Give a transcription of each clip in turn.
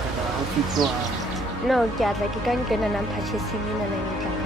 kada office wa No, ke atla ke ka nkena nang purchasing ena nang e tlang.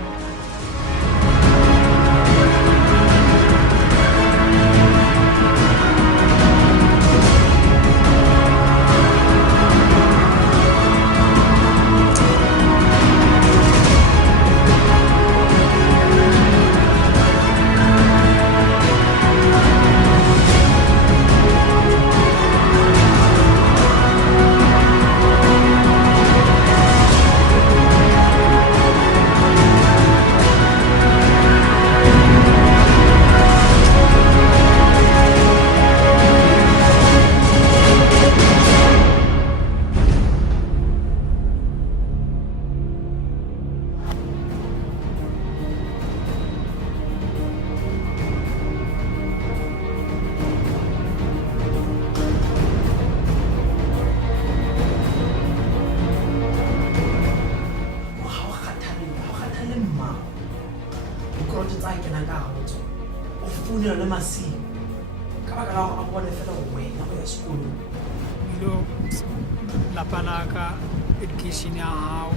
Education ya hao.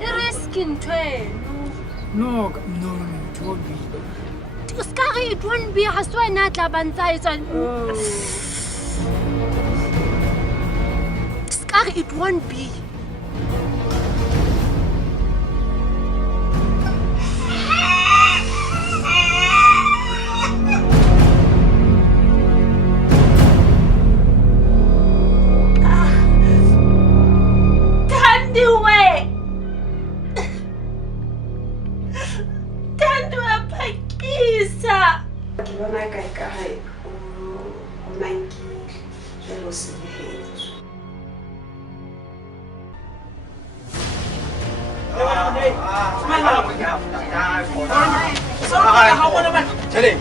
Risk ntwe. No, it won't be. Skare it won't be haswa na tla bantsa etsa. Skare it won't be. Chale.